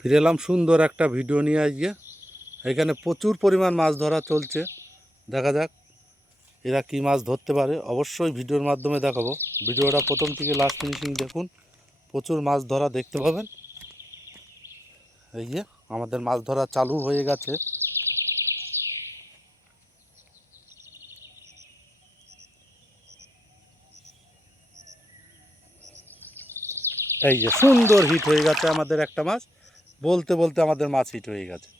ফিরে এলাম সুন্দর একটা ভিডিও নিয়ে আজকে। এখানে প্রচুর পরিমাণ মাছ ধরা চলছে। দেখা যাক এরা কি মাছ ধরতে পারে, অবশ্যই ভিডিওর মাধ্যমে দেখাবো। ভিডিওটা প্রথম থেকে লাস্ট ফিনিশিং দেখুন, প্রচুর মাছ ধরা দেখতে পাবেন। এই যে আমাদের মাছ ধরা চালু হয়ে গেছে। এই যে সুন্দর হিট হয়ে গেছে আমাদের একটা মাছ, বলতে বলতে আমাদের মাছ হিট হয়ে গেছে।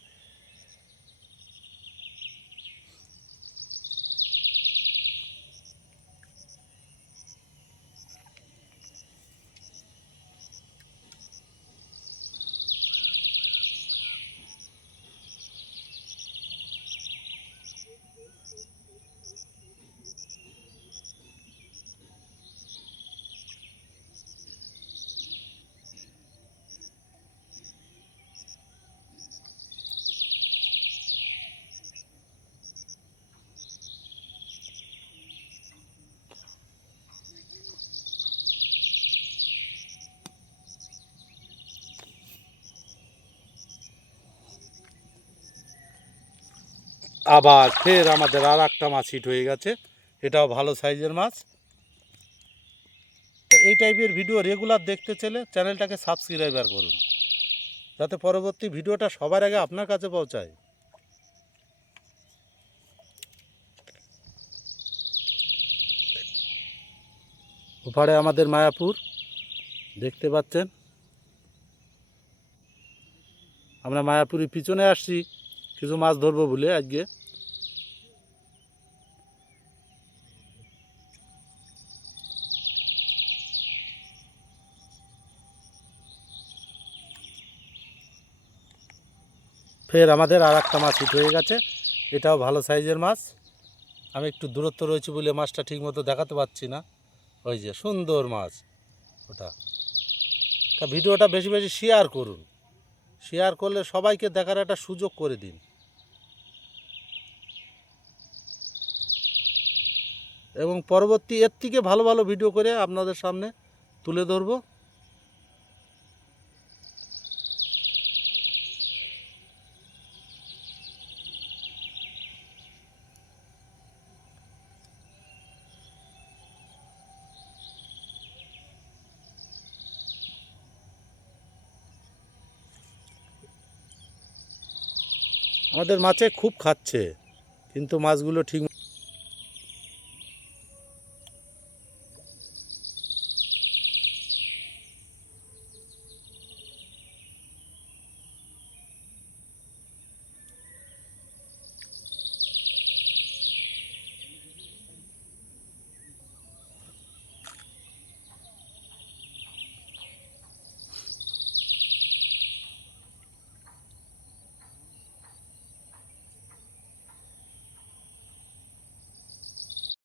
আবার ফের আমাদের আর একটা মাছ হিট হয়ে গেছে, এটাও ভালো সাইজের মাছ। এই টাইপের ভিডিও রেগুলার দেখতে চাইলে চ্যানেলটাকে সাবস্ক্রাইবার করুন, যাতে পরবর্তী ভিডিওটা সবার আগে আপনার কাছে পৌঁছায়। ওপারে আমাদের মায়াপুর দেখতে পাচ্ছেন। আমরা মায়াপুরের পিছনে আসছি কিছু মাছ ধরবো বলে আজকে। ফের আমাদের আর একটা মাছ হিট হয়ে গেছে, এটাও ভালো সাইজের মাছ। আমি একটু দূরত্ব রয়েছি বলে মাছটা ঠিকমতো দেখাতে পারছি না। ওই যে সুন্দর মাছ ওটা। তা ভিডিওটা বেশি বেশি শেয়ার করুন, শেয়ার করলে সবাইকে দেখার একটা সুযোগ করে দিন। এবং পরবর্তী এর থেকে ভালো ভালো ভিডিও করে আপনাদের সামনে তুলে ধরবো। আমাদের মাছে খুব খাচ্ছে, কিন্তু মাছগুলো ঠিক